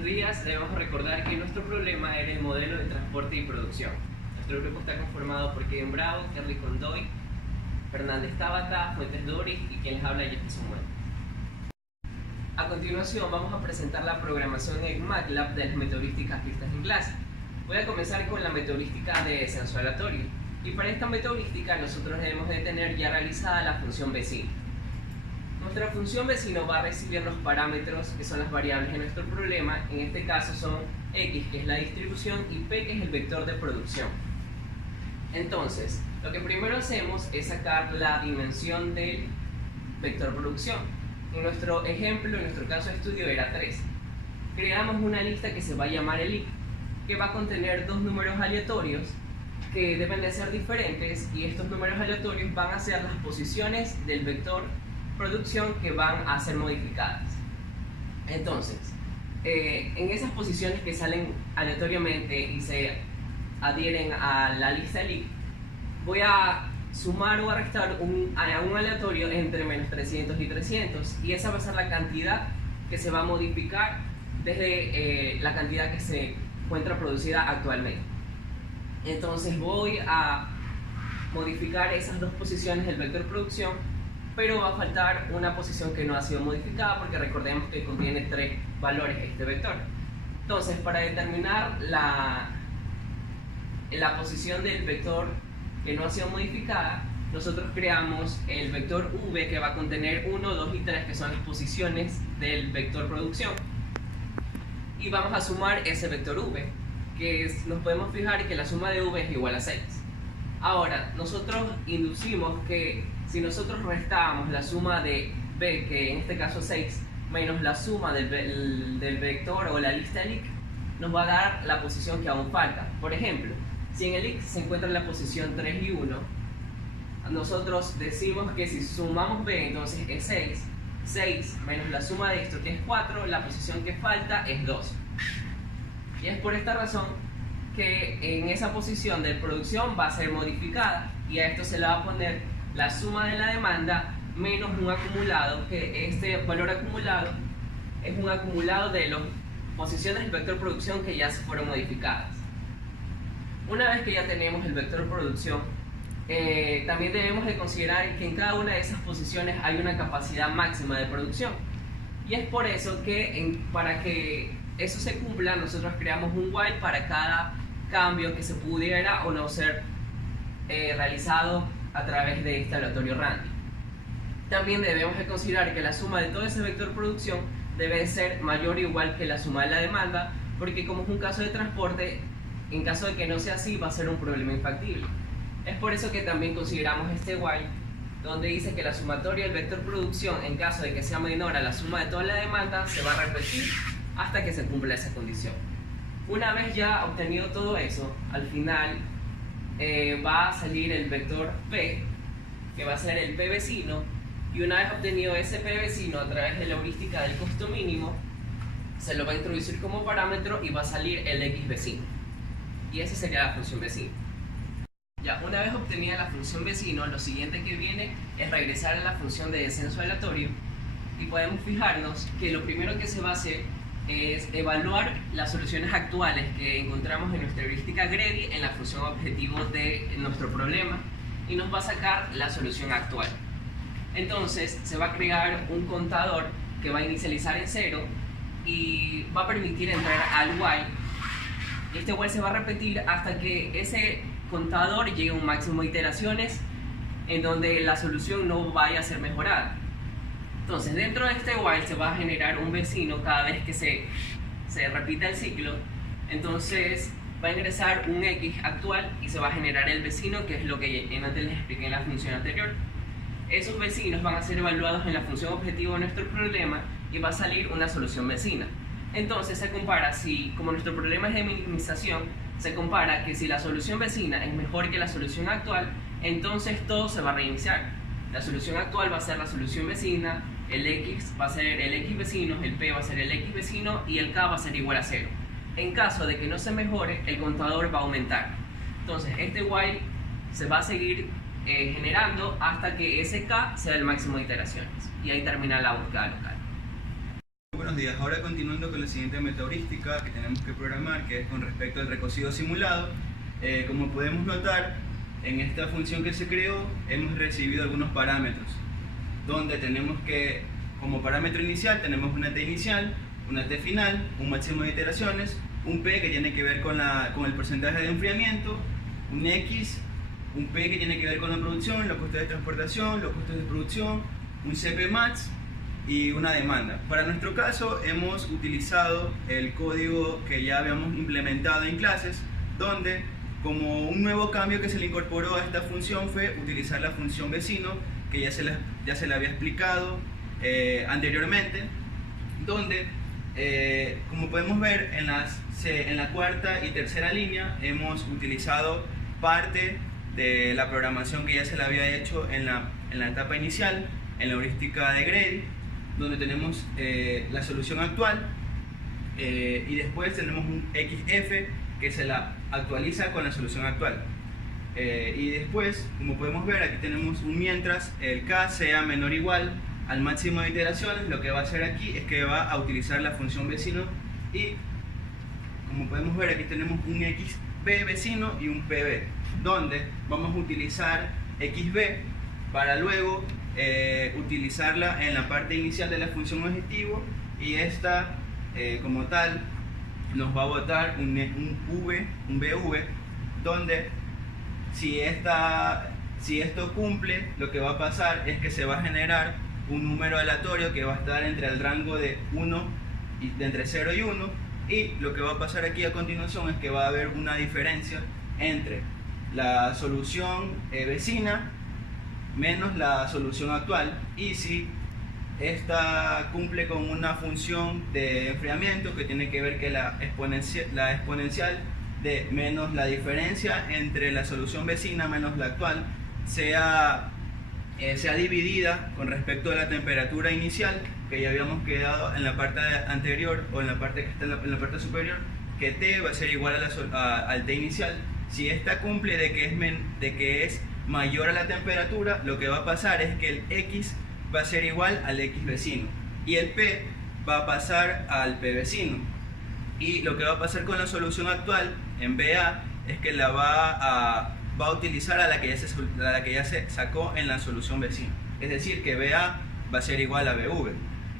buenos días. Debemos recordar que nuestro problema era el modelo de transporte y producción. Nuestro grupo está conformado por Kevin Bravo, Kerly Condoy, Fernández Tabata, Fuentes Doris y quien les habla Jefferson Muertes. A continuación vamos a presentar la programación en MATLAB de las metodísticas vistas en clase. Voy a comenzar con la metodística de descenso aleatorio. Y para esta metodística nosotros debemos de tener ya realizada la función vecino. Nuestra función vecino va a recibir los parámetros que son las variables de nuestro problema. En este caso son x, que es la distribución, y p, que es el vector de producción. Entonces, lo que primero hacemos es sacar la dimensión del vector producción. En nuestro ejemplo, en nuestro caso de estudio era 3. Creamos una lista que se va a llamar el ig, que va a contener dos números aleatorios que deben de ser diferentes, y estos números aleatorios van a ser las posiciones del vector producción que van a ser modificadas. Entonces, en esas posiciones que salen aleatoriamente y se adhieren a la lista lig, voy a sumar o a restar un aleatorio entre menos 300 y 300, y esa va a ser la cantidad que se va a modificar desde la cantidad que se encuentra producida actualmente. Entonces voy a modificar esas dos posiciones del vector producción, pero va a faltar una posición que no ha sido modificada, porque recordemos que contiene 3 valores este vector. Entonces, para determinar la posición del vector que no ha sido modificada, nosotros creamos el vector v, que va a contener 1, 2 y 3, que son las posiciones del vector producción, y vamos a sumar ese vector v, que nos podemos fijar que la suma de v es igual a 6. Ahora, nosotros inducimos que si nosotros restábamos la suma de b, que en este caso 6, menos la suma del vector o la lista lig, nos va a dar la posición que aún falta. Por ejemplo, si en el lig se encuentra la posición 3 y 1, nosotros decimos que si sumamos b, entonces es 6. 6 menos la suma de esto, que es 4, la posición que falta es 2. Y es por esta razón que en esa posición de producción va a ser modificada, y a esto se le va a poner la suma de la demanda menos un acumulado, que este valor acumulado es un acumulado de las posiciones del vector producción que ya se fueron modificadas. Una vez que ya tenemos el vector producción, también debemos de considerar que en cada una de esas posiciones hay una capacidad máxima de producción, y es por eso que para que eso se cumpla, nosotros creamos un while para cada cambio que se pudiera o no ser realizado a través de este aleatorio random. También debemos de considerar que la suma de todo ese vector producción debe ser mayor o igual que la suma de la demanda, porque como es un caso de transporte, en caso de que no sea así, va a ser un problema infactible. Es por eso que también consideramos este while, donde dice que la sumatoria del vector producción, en caso de que sea menor a la suma de toda la demanda, se va a repetir hasta que se cumpla esa condición. Una vez ya obtenido todo eso, al final va a salir el vector p, que va a ser el p vecino, y una vez obtenido ese p vecino a través de la heurística del costo mínimo, se lo va a introducir como parámetro y va a salir el x vecino, y esa sería la función vecino. Ya, una vez obtenida la función vecino, lo siguiente que viene es regresar a la función de descenso aleatorio, y podemos fijarnos que lo primero que se va a hacer es evaluar las soluciones actuales que encontramos en nuestra heurística Greedy en la función objetivo de nuestro problema, y nos va a sacar la solución actual. Entonces se va a crear un contador que va a inicializar en 0 y va a permitir entrar al while, y este while se va a repetir hasta que ese contador llegue a un máximo de iteraciones en donde la solución no vaya a ser mejorada. Entonces, dentro de este while se va a generar un vecino cada vez que se repita el ciclo. Entonces va a ingresar un x actual y se va a generar el vecino, que es lo que antes les expliqué en la función anterior. Esos vecinos van a ser evaluados en la función objetivo de nuestro problema y va a salir una solución vecina. Entonces se compara, como nuestro problema es de minimización, se compara que si la solución vecina es mejor que la solución actual, entonces todo se va a reiniciar. La solución actual va a ser la solución vecina, el x va a ser el x vecino, el p va a ser el x vecino y el k va a ser igual a 0. En caso de que no se mejore, el contador va a aumentar. Entonces este while se va a seguir generando hasta que ese k sea el máximo de iteraciones, y ahí termina la búsqueda local. Buenos días. días. Ahora continuando con la siguiente meta heurística que tenemos que programar, que es con respecto al recocido simulado. Como podemos notar, en esta función que se creó hemos recibido algunos parámetros, donde tenemos que, como parámetro inicial, tenemos una t inicial, una t final, un máximo de iteraciones, un p que tiene que ver con el porcentaje de enfriamiento, un x, un p que tiene que ver con la producción, los costos de transportación, los costos de producción, un cp max y una demanda. Para nuestro caso hemos utilizado el código que ya habíamos implementado en clases, donde como un nuevo cambio que se le incorporó a esta función fue utilizar la función vecino, que ya se la había explicado anteriormente, donde como podemos ver en la cuarta y tercera línea hemos utilizado parte de la programación que ya se la había hecho en la etapa inicial, en la heurística de Grady, donde tenemos la solución actual y después tenemos un XF que se la actualiza con la solución actual. Y después, como podemos ver, aquí tenemos un mientras el K sea menor o igual al máximo de iteraciones. Lo que va a hacer aquí es que va a utilizar la función vecino y, como podemos ver, aquí tenemos un XB vecino y un PB, donde vamos a utilizar XB para luego utilizarla en la parte inicial de la función objetivo, y esta como tal nos va a botar un BV, donde si esto cumple, lo que va a pasar es que se va a generar un número aleatorio que va a estar entre el rango de 1 de entre 0 y 1, y lo que va a pasar aquí a continuación es que va a haber una diferencia entre la solución vecina menos la solución actual, y si esta cumple con una función de enfriamiento que tiene que ver que la exponencial de menos la diferencia entre la solución vecina menos la actual sea dividida con respecto a la temperatura inicial, que ya habíamos quedado en la parte anterior, o en la parte que está en la parte superior, que T va a ser igual al T inicial. Si esta cumple de que es mayor a la temperatura, lo que va a pasar es que el X va a ser igual al X vecino y el P va a pasar al P vecino. Y lo que va a pasar con la solución actual en BA es que va a utilizar a la que ya se sacó en la solución vecina. Es decir, que BA va a ser igual a BV.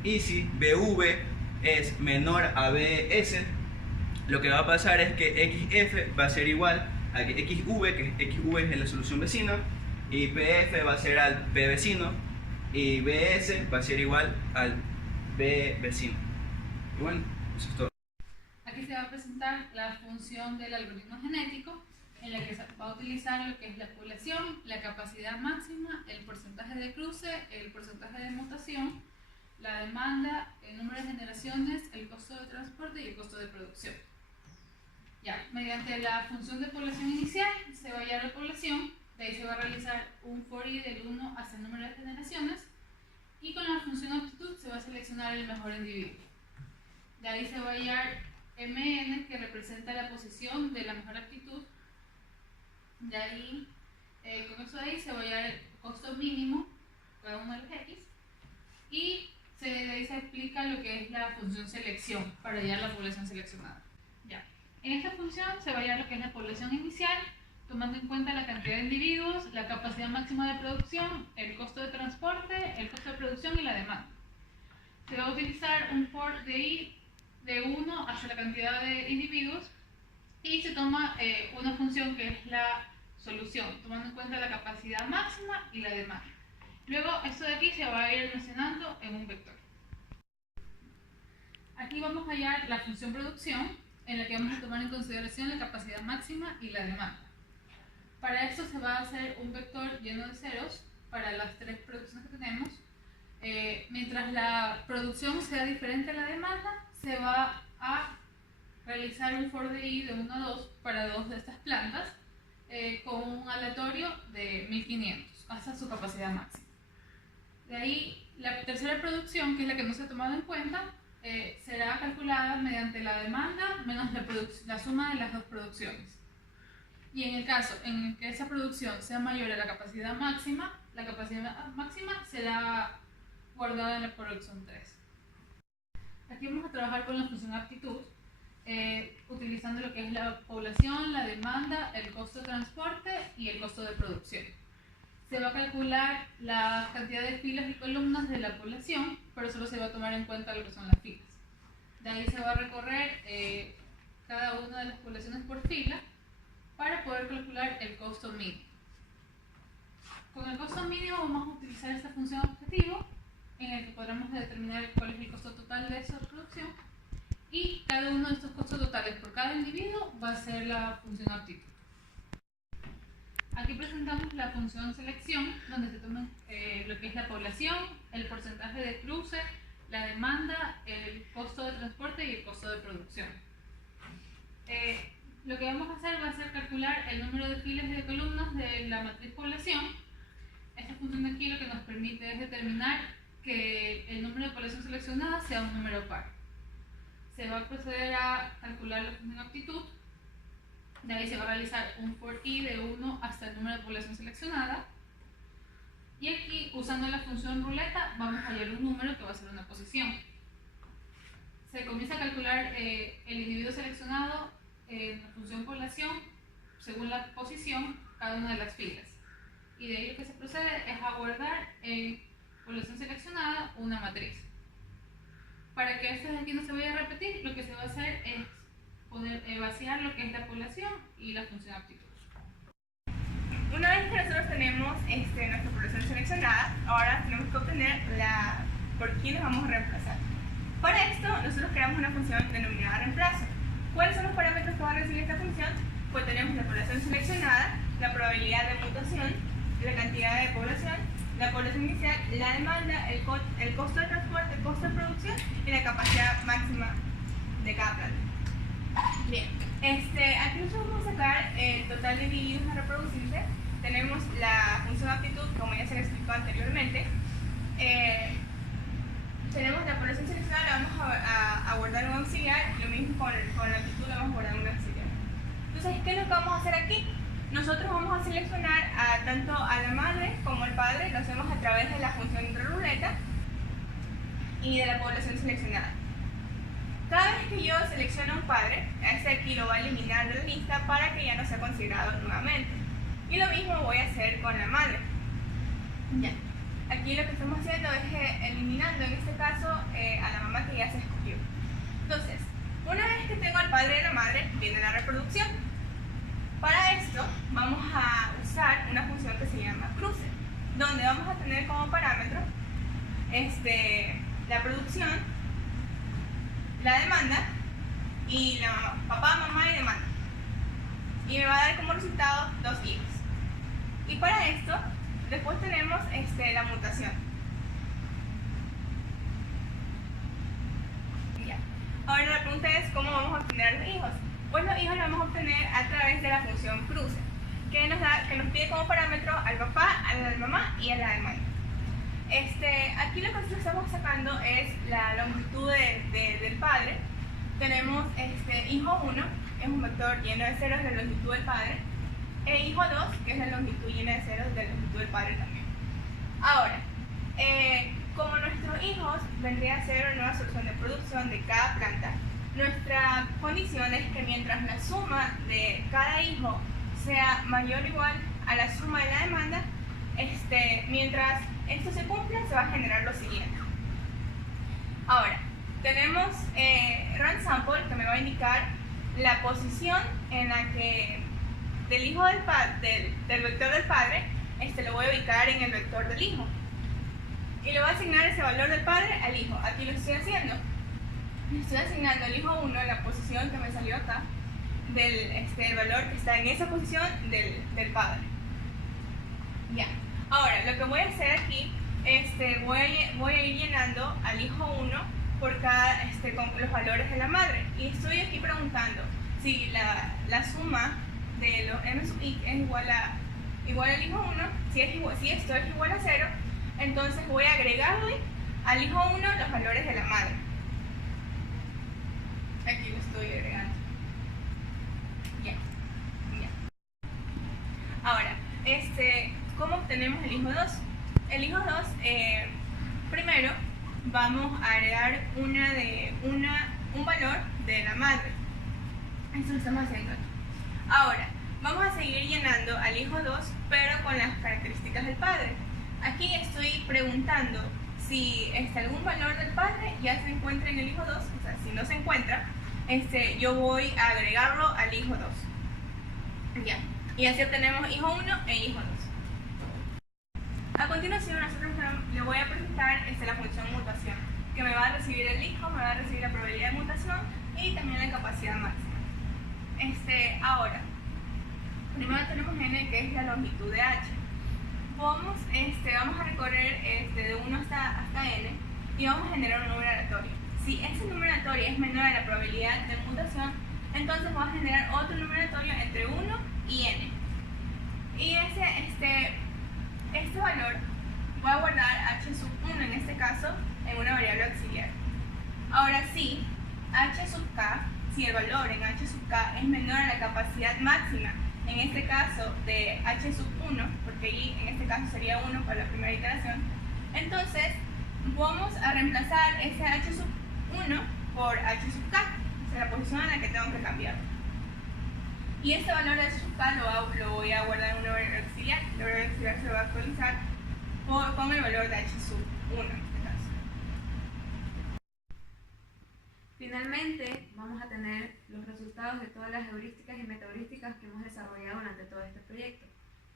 Y si BV es menor a BS, lo que va a pasar es que XF va a ser igual a XV, que XV es la solución vecina, y PF va a ser al P vecino, y BS va a ser igual al B vecino. Y bueno, eso es todo. Aquí se va a presentar la función del algoritmo genético, en la que se va a utilizar lo que es la población, la capacidad máxima, el porcentaje de cruce, el porcentaje de mutación, la demanda, el número de generaciones, el costo de transporte y el costo de producción. Ya, mediante la función de población inicial se va a hallar la población, de ahí se va a realizar un for i del 1 hasta el número de generaciones, y con la función aptitud se va a seleccionar el mejor individuo. De ahí se va a hallar mn, que representa la posición de la mejor aptitud. De ahí, con eso de ahí se va a hallar el costo mínimo, cada uno de los x, y de ahí se explica lo que es la función selección para hallar la población seleccionada. Ya. En esta función se va a hallar lo que es la población inicial, tomando en cuenta la cantidad de individuos, la capacidad máxima de producción, el costo de transporte, el costo de producción y la demanda. Se va a utilizar un for de i de 1 hasta la cantidad de individuos, y se toma una función que es la solución, tomando en cuenta la capacidad máxima y la demanda. Luego esto de aquí se va a ir almacenando en un vector. Aquí vamos a hallar la función producción, en la que vamos a tomar en consideración la capacidad máxima y la demanda. Para esto se va a hacer un vector lleno de ceros para las tres producciones que tenemos. Mientras la producción sea diferente a la demanda, se va a realizar un for de i de 1 a 2 para dos de estas plantas, con un aleatorio de 1500 hasta su capacidad máxima. De ahí, la tercera producción, que es la que no se ha tomado en cuenta, será calculada mediante la demanda menos la suma de las dos producciones. Y en el caso en que esa producción sea mayor a la capacidad máxima será guardada en la producción 3. Aquí vamos a trabajar con la función aptitud, utilizando lo que es la población, la demanda, el costo de transporte y el costo de producción. Se va a calcular la cantidad de filas y columnas de la población, pero solo se va a tomar en cuenta lo que son las filas. De ahí se va a recorrer cada una de las poblaciones por fila para poder calcular el costo mínimo. Con el costo mínimo vamos a utilizar esta función objetivo en el que podremos determinar cuál es el costo total de esa producción, y cada uno de estos costos totales por cada individuo va a ser la función aptitud. Aquí presentamos la función selección, donde se toman lo que es la población, el porcentaje de cruce, la demanda, el costo de transporte y el costo de producción. Lo que vamos a hacer va a ser calcular el número de filas y de columnas de la matriz población. Esta función de aquí lo que nos permite es determinar que el número de población seleccionada sea un número par. Se va a proceder a calcular la función aptitud. De ahí se va a realizar un for i de 1 hasta el número de población seleccionada. Y aquí, usando la función ruleta, vamos a hallar un número que va a ser una posición. Se comienza a calcular el individuo seleccionado en la función población según la posición cada una de las filas. Y de ahí lo que se procede es a guardar en población seleccionada una matriz. Para que esto de aquí no se vaya a repetir, lo que se va a hacer es vaciar lo que es la población y la función aptitud. Una vez que nosotros tenemos nuestra población seleccionada, ahora tenemos que obtener por quién nos vamos a reemplazar. Para esto, nosotros creamos una función denominada reemplazo. ¿Cuáles son los parámetros que va a recibir esta función? Pues tenemos la población seleccionada, la probabilidad de mutación, la cantidad de población inicial, la demanda, el costo de transporte, el costo de producción y la capacidad máxima de cada planta. Bien, aquí nosotros vamos a sacar el total de individuos a reproducirse. Tenemos la función aptitud, como ya se les explicó anteriormente. Tenemos la población seleccionada, la vamos a guardar un auxiliar, lo mismo con la aptitud, la vamos a guardar un auxiliar. Entonces, ¿qué es lo que vamos a hacer aquí? Nosotros vamos a seleccionar tanto a la madre como al padre, lo hacemos a través de la función de ruleta y de la población seleccionada. Cada vez que yo selecciono a un padre, este aquí lo va a eliminar de la lista para que ya no sea considerado nuevamente. Y lo mismo voy a hacer con la madre. Ya. Aquí lo que estamos haciendo es eliminando en este caso a la mamá que ya se escogió. Entonces, una vez que tengo al padre y a la madre, viene la reproducción. Para esto vamos a usar una función que se llama cruce, donde vamos a tener como parámetro la producción, la demanda y la mamá, papá, mamá y demanda. Y me va a dar como resultado 2 hijos. Y para esto, después tenemos la mutación. Ya. Ahora la pregunta es ¿cómo vamos a obtener los hijos? Pues los hijos los vamos a obtener a través de la función cruce, que nos pide como parámetro al papá, a la mamá y a la demanda. Aquí lo que nosotros estamos sacando es la longitud del padre. Tenemos hijo 1, es un vector lleno de ceros de la longitud del padre, e hijo 2, que es la longitud llena de ceros de la longitud del padre también. Ahora, como nuestros hijos vendría a ser una nueva solución de producción de cada planta, nuestra condición es que mientras la suma de cada hijo sea mayor o igual a la suma de la demanda, mientras esto se cumpla, se va a generar lo siguiente. Ahora, tenemos run sample que me va a indicar la posición en la que del hijo del vector del padre, lo voy a ubicar en el vector del hijo. Y le voy a asignar ese valor del padre al hijo. Aquí lo estoy haciendo. Le estoy asignando al hijo 1 la posición que me salió acá, del valor que está en esa posición del padre. Ya. Ahora, lo que voy a hacer aquí, voy a ir llenando al hijo 1 por cada, con los valores de la madre. Y estoy aquí preguntando si la suma de los m sub i es igual al hijo 1. Si esto es igual a 0, entonces voy a agregarle al hijo 1 los valores de la madre. Aquí lo estoy agregando. Ya. Ahora, ¿cómo obtenemos el hijo 2? El hijo 2, primero vamos a agregar un valor de la madre. Eso lo estamos haciendo aquí. Ahora, vamos a seguir llenando al hijo 2, pero con las características del padre. Aquí estoy preguntando si algún valor del padre ya se encuentra en el hijo 2, o sea, si no se encuentra, yo voy a agregarlo al hijo 2. Ya. Y así obtenemos hijo 1 e hijo 2. A continuación, nosotros le voy a presentar la función mutación, que me va a recibir el hijo, me va a recibir la probabilidad de mutación y también la capacidad máxima. Ahora, primero tenemos n, que es la longitud de h. Vamos a recorrer de 1 hasta n y vamos a generar un número aleatorio. Si ese número aleatorio es menor a la probabilidad de mutación, entonces vamos a generar otro número aleatorio entre 1 y n. Y este valor voy a guardar h sub 1 en este caso en una variable auxiliar. Ahora sí, h sub k, si el valor en h sub k es menor a la capacidad máxima, en este caso de h sub 1, porque ahí en este caso sería 1 para la primera iteración, entonces vamos a reemplazar ese h sub 1 por h sub k, o sea, la posición en la que tengo que cambiar. Y este valor de h sub k lo voy a guardar en una variable auxiliar. La variable auxiliar se va a actualizar con el valor de h sub 1 en este caso. Finalmente, vamos a tener los resultados de todas las heurísticas y metaheurísticas que hemos desarrollado durante todo este proyecto.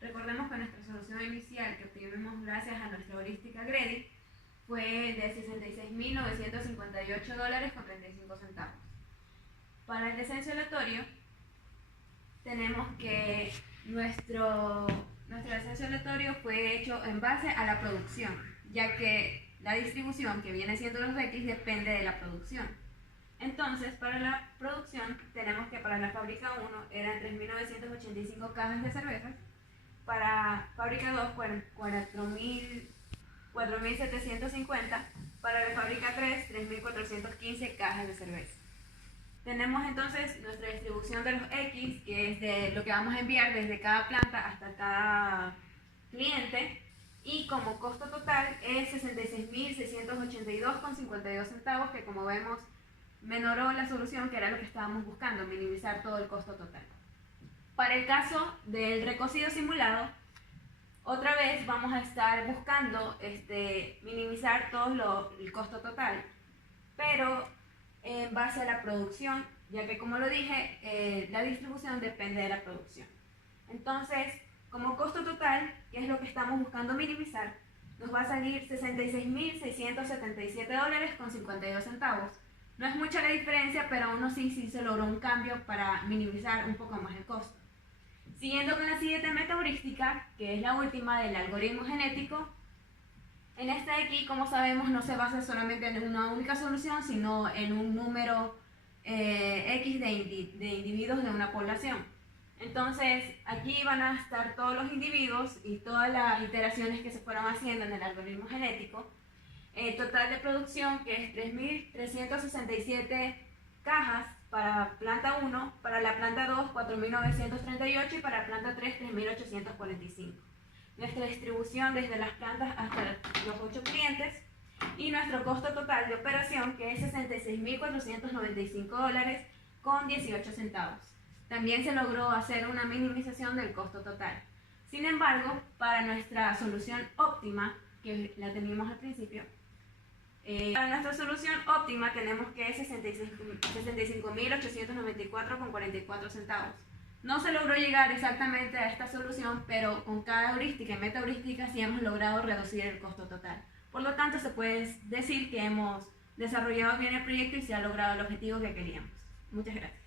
Recordemos que nuestra solución inicial que obtuvimos gracias a nuestra heurística GREDI fue de $66.958.35. Para el descenso aleatorio, tenemos que nuestro descenso aleatorio fue hecho en base a la producción, ya que la distribución que viene siendo los X depende de la producción. Entonces, para la producción, tenemos que para la fábrica 1 eran 3.985 cajas de cervezas, para fábrica 2 4.750, para la fábrica 3 3.415 cajas de cerveza. Tenemos entonces nuestra distribución de los X, que es de lo que vamos a enviar desde cada planta hasta cada cliente, y como costo total es 66.682,52 centavos, que como vemos menoró la solución, que era lo que estábamos buscando, minimizar todo el costo total. Para el caso del recocido simulado, otra vez vamos a estar buscando minimizar todo el costo total, pero en base a la producción, ya que como lo dije, la distribución depende de la producción. Entonces, como costo total, que es lo que estamos buscando minimizar, nos va a salir $66.677,52. No es mucha la diferencia, pero aún así sí se logró un cambio para minimizar un poco más el costo. Siguiendo con la siguiente metaheurística, que es la última del algoritmo genético, en esta de aquí, como sabemos, no se basa solamente en una única solución, sino en un número X de individuos de una población. Entonces, aquí van a estar todos los individuos y todas las iteraciones que se fueron haciendo en el algoritmo genético. Total de producción, que es 3.367 cajas para planta 1, para la planta 2, 4.938 y para la planta 3, 3.845. Nuestra distribución desde las plantas hasta los 8 clientes y nuestro costo total de operación, que es $66.495,18. También se logró hacer una minimización del costo total. Sin embargo, para nuestra solución óptima, que la teníamos al principio, para nuestra solución óptima tenemos que es $65.894,44. No se logró llegar exactamente a esta solución, pero con cada heurística y metaheurística sí hemos logrado reducir el costo total. Por lo tanto, se puede decir que hemos desarrollado bien el proyecto y se ha logrado el objetivo que queríamos. Muchas gracias.